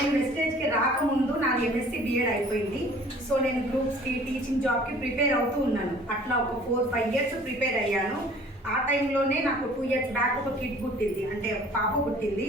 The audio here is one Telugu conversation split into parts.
నేను వెస్టేజ్కి రాకముందు నాది ఎంఎస్సీ బిఎడ్ అయిపోయింది. సో నేను గ్రూప్స్కి టీచింగ్ జాబ్కి ప్రిపేర్ అవుతూ ఉన్నాను. అట్లా ఒక 4-5 ఇయర్స్ ప్రిపేర్ అయ్యాను. ఆ టైంలోనే నాకు 2 ఇయర్స్ బ్యాక్ ఒక కిడ్ పుట్టింది, అంటే పాప పుట్టింది.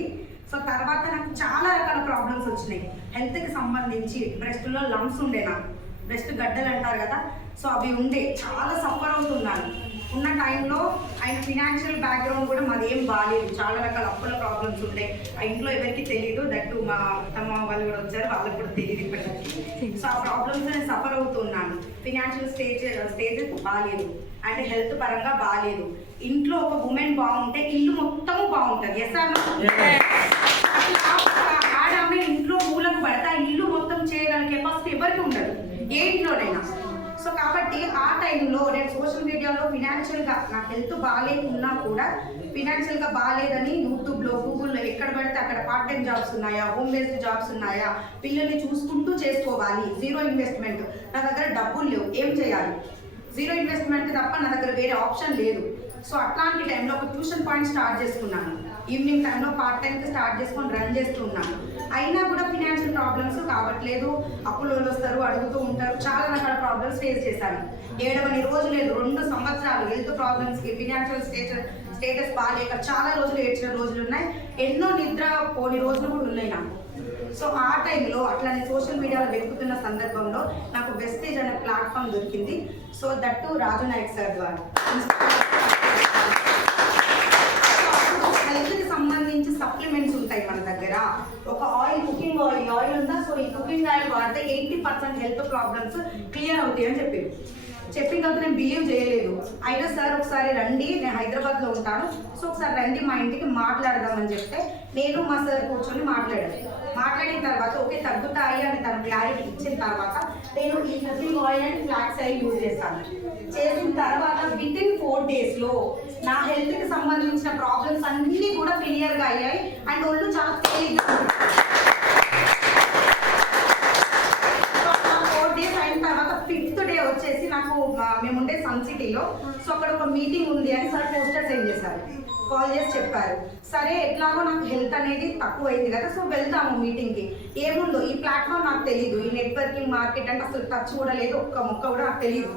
సో తర్వాత నాకు చాలా రకాల ప్రాబ్లమ్స్ వచ్చినాయి హెల్త్కి సంబంధించి. బ్రెస్ట్లో లంప్స్ ఉండే, నాకు బ్రెస్ట్ గడ్డలు అంటారు కదా, సో అవి ఉండే. చాలా సఫర్ అవుతున్నాను. ఉన్న టైంలో ఆయన ఫినాన్షియల్ బ్యాక్గ్రౌండ్ కూడా మాది ఏం బాగాలేదు, చాలా రకాల అప్పుల ప్రాబ్లమ్స్ ఉండే. ఆ ఇంట్లో ఎవరికి తెలియదు, దట్టు మా అత్తమ్మ వాళ్ళు కూడా వచ్చారు, వాళ్ళకి కూడా తెలియదు ఇప్పటికీ. సో ఆ ప్రాబ్లమ్స్ నేను సఫర్ అవుతున్నాను. ఫినాన్షియల్ స్టేజ్ బాగాలేదు, అంటే హెల్త్ పరంగా బాగాలేదు. ఇంట్లో ఒక ఉమెన్ బాగుంటే ఇల్లు మొత్తము బాగుంటుంది. ఎస్ ఆడమే ఇంట్లో మూలకు పడితే ఆ ఇల్లు మొత్తం చేయగల కెపాసిటీ ఎవరికి ఉండదు, ఏ ఇంట్లోనైనా. సో కాబట్టి ఆ టైంలో నేను సోషల్ మీడియాలో ఫినాన్షియల్గా నాకు హెల్త్ బాగాలేకున్నా కూడా ఫినాన్షియల్గా బాగాలేదని యూట్యూబ్లో, గూగుల్లో ఎక్కడ పడితే అక్కడ పార్ట్ టైం జాబ్స్ ఉన్నాయా, హోమ్ బేస్డ్ జాబ్స్ ఉన్నాయా, పిల్లల్ని చూసుకుంటూ చేసుకోవాలి, జీరో ఇన్వెస్ట్మెంట్, నా దగ్గర డబ్బులు లేవు, ఏం చేయాలి, జీరో ఇన్వెస్ట్మెంట్ తప్ప నా దగ్గర వేరే ఆప్షన్ లేదు. సో అట్లాంటి టైంలో ఒక ట్యూషన్ పాయింట్ స్టార్ట్ చేసుకున్నాను. ఈవినింగ్ టైంలో పార్ట్ టైంకి స్టార్ట్ చేసుకొని రన్ చేస్తూ ఉన్నాను. అయినా కూడా ఫినాన్షియల్ ప్రాబ్లమ్స్ కావట్లేదు, అప్పులు వస్తారు, అడుగుతూ ఉంటారు, చాలా రకాల ప్రాబ్లమ్స్ ఫేస్ చేశాను. 7 రోజు లేదు, 2 సంవత్సరాలు హెల్త్ ప్రాబ్లమ్స్కి, ఫినాన్షియల్ స్టేటస్ బాగాలేక చాలా రోజులు ఏడ్చిన రోజులు ఉన్నాయి. ఎన్నో నిద్ర పోని రోజులు కూడా ఉన్నాయి నాకు. సో ఆ టైంలో అట్లానే సోషల్ మీడియాలో వెతుకుతున్న సందర్భంలో నాకు వెస్టేజ్ అనే ప్లాట్ఫామ్ దొరికింది. So that Raju Nayak sir ద్వారా. హెల్త్కి సంబంధించి సప్లిమెంట్స్ ఉంటాయి మన దగ్గర. ఒక ఆయిల్, కుకింగ్ ఆయిల్ ఉందా, సో ఈ కుకింగ్ ఆయిల్ వాడితే 80% హెల్త్ ప్రాబ్లమ్స్ క్లియర్ అవుతాయి అని చెప్పారు. చెప్పిన తర్వాత నేను బిలీవ్ చేయలేదు. అయినా సార్ ఒకసారి రండి, నేను హైదరాబాద్లో ఉంటాను, సో ఒకసారి రండి మా ఇంటికి మాట్లాడదామని చెప్తే నేను మా సార్ కూర్చొని మాట్లాడిన తర్వాత ఓకే తగ్గుతాయి అని తన క్లారిటీ ఇచ్చిన తర్వాత నేను ఈ cooking oil and flax oil use చేస్తాను. చేసిన తర్వాత వితిన్ 4 daysలో నా హెల్త్కి సంబంధించిన ప్రాబ్లమ్స్ అన్నీ కూడా క్లియర్గా అయ్యాయి అండ్ ఒళ్ళు చాలా తేలిగ్గా. 4 days అయిన తర్వాత 5th day వచ్చేసి నాకు మేముండే సన్ సిటీలో, సో అక్కడ ఒక మీటింగ్ ఉంది అని సార్ పోస్టర్ సెండ్ చేశారు, కాల్ చేసి చెప్పారు. సరే ఎట్లాగో నాకు హెల్త్ అనేది తక్కువ అయింది కదా, సో వెళ్తాము మీటింగ్కి. ఏముందో ఈ ప్లాట్ఫామ్ నాకు తెలియదు, ఈ నెట్వర్కింగ్ మార్కెట్ అంటే అసలు టచ్ కూడా లేదు, ఒక్క మొక్క కూడా నాకు తెలియదు.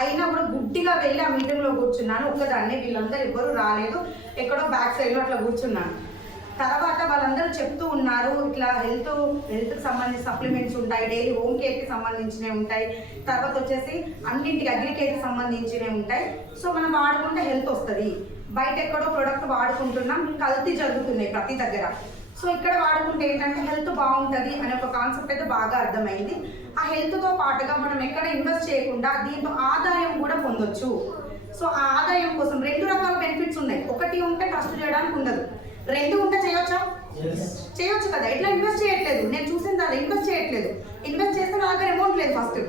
అయినా కూడా గుడ్డిగా వెళ్ళి ఆ మీటింగ్లో కూర్చున్నాను ఒక్కదాన్ని. వీళ్ళందరూ ఎవ్వరూ రాలేదు, ఎక్కడో బ్యాక్ సైడ్లో అట్లా కూర్చున్నాను. తర్వాత వాళ్ళందరూ చెప్తూ ఉన్నారు ఇట్లా హెల్త్కి సంబంధించిన సప్లిమెంట్స్ ఉంటాయి, డైలీ హోమ్ కేర్కి సంబంధించినవి ఉంటాయి, తర్వాత వచ్చేసి అన్నింటికి అగ్రికేర్కి సంబంధించినవి ఉంటాయి. సో మనం వాడుకుంటే హెల్త్ వస్తుంది. బయట ఎక్కడో ప్రోడక్ట్ వాడుకుంటున్నాం, కల్తీ జరుగుతున్నాయి ప్రతి దగ్గర. సో ఇక్కడ వాడుకుంటే ఏంటంటే హెల్త్ బాగుంటుంది అనే ఒక కాన్సెప్ట్ అయితే బాగా అర్థమైంది. ఆ హెల్త్తో పాటుగా మనం ఎక్కడ ఇన్వెస్ట్ చేయకుండా దీంతో ఆదాయం కూడా పొందొచ్చు. సో ఆ ఆదాయం కోసం 2 రకాల బెనిఫిట్స్ ఉన్నాయి. ఒకటి ఉంటే ట్రస్ట్ చేయడానికి ఉండదు, 2 ఉంటే చేయొచ్చా? చేయొచ్చు కదా. ఎట్లా ఇన్వెస్ట్ చేయట్లేదు, నేను చూసిన దాన్ని ఇన్వెస్ట్ చేయట్లేదు. ఇన్వెస్ట్ చేస్తే నా దగ్గర అమౌంట్ లేదు ఫస్ట్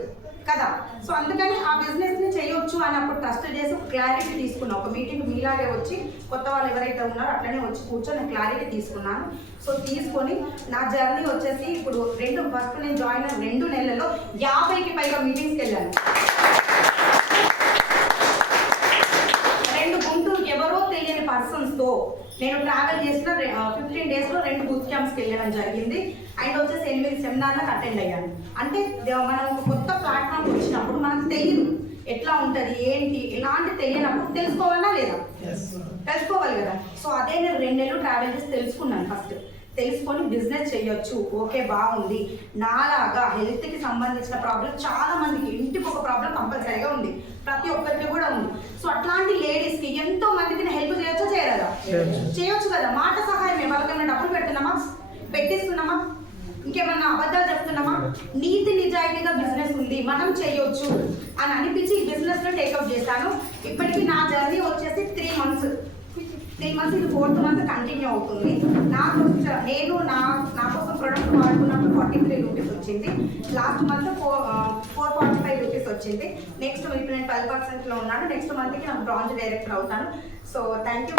కదా. సో అందుకని ఆ బిజినెస్ని చేయొచ్చు అని అప్పుడు ట్రస్ట్ చేసి క్లారిటీ తీసుకున్నాను. ఒక మీటింగ్ మీలాగే వచ్చి కొత్త వాళ్ళు ఎవరైతే ఉన్నారో అట్లనే వచ్చి కూర్చొని నేను క్లారిటీ తీసుకున్నాను. సో తీసుకొని నా జర్నీ వచ్చేసి ఇప్పుడు ఫస్ట్ నేను జాయిన్ అయిన 2 నెలల్లో 50కి పైగా మీటింగ్స్కి వెళ్ళాను. 2 గుంటూరుకి ఎవరో తెలియని పర్సన్స్తో నేను ట్రావెల్ చేసిన 15 daysలో 2 బూత్ క్యాంప్స్కి వెళ్ళడం జరిగింది. అండ్ వచ్చేసి 8 సెమినార్లకు అటెండ్ అయ్యాను. అంటే మనం ఒక కొత్త ప్లాట్ఫామ్ వచ్చినప్పుడు మనకు తెలియదు ఎట్లా ఉంటుంది ఏంటి, ఎలాంటి తెలియనప్పుడు తెలుసుకోవాలా లేదా? తెలుసుకోవాలి కదా. సో అదే నేను 2 నెలలు ట్రావెల్ చేసి తెలుసుకున్నాను. ఫస్ట్ తెలుసుకొని బిజినెస్ చేయొచ్చు, ఓకే బాగుంది. నాలాగా హెల్త్కి సంబంధించిన ప్రాబ్లం చాలా మందికి, ఇంటికి ఒక ప్రాబ్లం కంపల్సరీగా ఉంది, ప్రతి ఒక్కరికి కూడా ఉంది. సో అట్లాంటి లేడీస్కి ఎంతో మందికి హెల్ప్ చేయొచ్చా చేయరాదా? చేయొచ్చు కదా. మాట సహాయమే, వాళ్ళకైనా డబ్బులు పెడుతున్నామా, పెట్టిస్తున్నామా, ఇంకేమన్నా అబద్ధాలు చెప్తున్నామా? నీతి నిజాయితీగా బిజినెస్ ఉంది, మనం చేయొచ్చు అని అనిపించి ఈ బిజినెస్లో టేకప్ చేశాను. ఇప్పటికీ నా జర్నీ వచ్చేసి 3 months, ఇది 4th month కంటిన్యూ అవుతుంది. నేను నా కోసం ప్రొడక్ట్ వాడుకున్నప్పుడు 43 రూపీస్ వచ్చింది. లాస్ట్ మంత్ 445 రూపీస్ వచ్చింది. నెక్స్ట్ ఇప్పుడు నేను 12%లో ఉన్నాను. నెక్స్ట్ మంత్కి నాకు బ్రాంజ్ డైరెక్టర్ అవుతాను. So thank you.